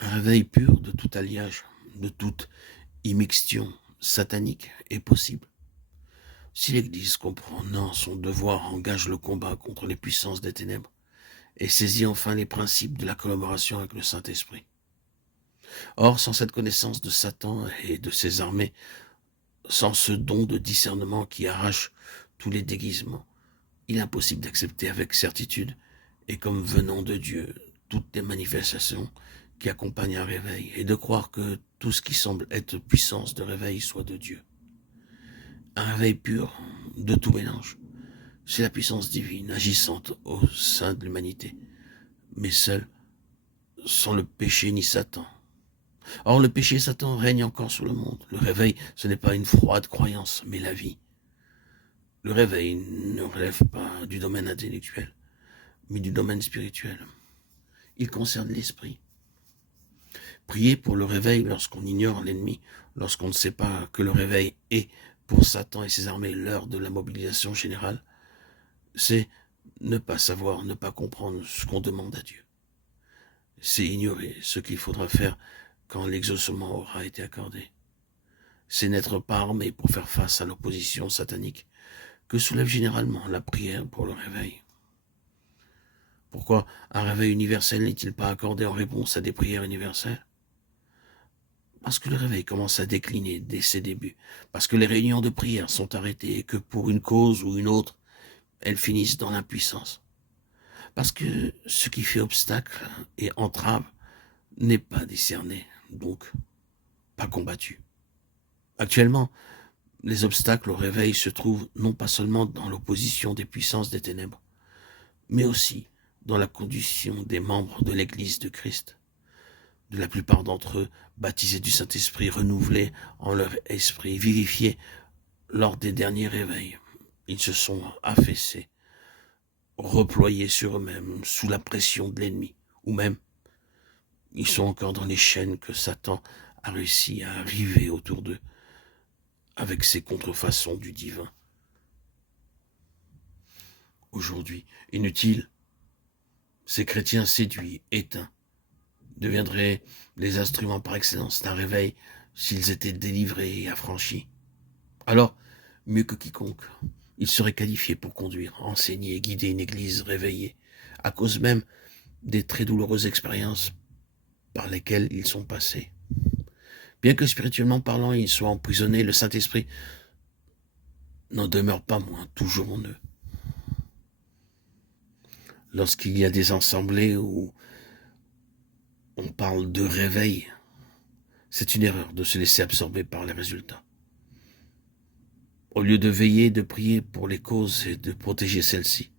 Un réveil pur de tout alliage, de toute immixtion satanique est possible. Si l'Église, comprenant son devoir, engage le combat contre les puissances des ténèbres et saisit enfin les principes de la collaboration avec le Saint-Esprit. Or, sans cette connaissance de Satan et de ses armées, sans ce don de discernement qui arrache tous les déguisements, il est impossible d'accepter avec certitude et comme venant de Dieu toutes les manifestations qui accompagnent un réveil et de croire que tout ce qui semble être puissance de réveil soit de Dieu. Un réveil pur de tout mélange, c'est la puissance divine agissante au sein de l'humanité, mais seule, sans le péché ni Satan. Or, le péché et Satan règnent encore sur le monde. Le réveil, ce n'est pas une froide croyance, mais la vie. Le réveil ne relève pas du domaine intellectuel, mais du domaine spirituel. Il concerne l'esprit. Prier pour le réveil lorsqu'on ignore l'ennemi, lorsqu'on ne sait pas que le réveil est, pour Satan et ses armées, l'heure de la mobilisation générale, c'est ne pas savoir, ne pas comprendre ce qu'on demande à Dieu. C'est ignorer ce qu'il faudra faire quand l'exaucement aura été accordé. C'est n'être pas armé pour faire face à l'opposition satanique que soulève généralement la prière pour le réveil. Pourquoi un réveil universel n'est-il pas accordé en réponse à des prières universelles? Parce que le réveil commence à décliner dès ses débuts, parce que les réunions de prière sont arrêtées et que pour une cause ou une autre, elles finissent dans l'impuissance. Parce que ce qui fait obstacle et entrave n'est pas discerné, donc pas combattu. Actuellement, les obstacles au réveil se trouvent non pas seulement dans l'opposition des puissances des ténèbres, mais aussi dans la condition des membres de l'Église de Christ. De la plupart d'entre eux, baptisés du Saint-Esprit, renouvelés en leur esprit, vivifiés lors des derniers réveils, ils se sont affaissés, reployés sur eux-mêmes, sous la pression de l'ennemi, ou même, ils sont encore dans les chaînes que Satan a réussi à arriver autour d'eux, avec ses contrefaçons du divin. Aujourd'hui, inutiles, ces chrétiens séduits, éteints, deviendraient les instruments par excellence d'un réveil s'ils étaient délivrés et affranchis. Alors, mieux que quiconque, ils seraient qualifiés pour conduire, enseigner et guider une église réveillée, à cause même des très douloureuses expériences par lesquelles ils sont passés. Bien que spirituellement parlant, ils soient emprisonnés, le Saint-Esprit n'en demeure pas moins toujours en eux. Lorsqu'il y a des assemblées où on parle de réveil, c'est une erreur de se laisser absorber par les résultats. Au lieu de veiller, de prier pour les causes et de protéger celles-ci,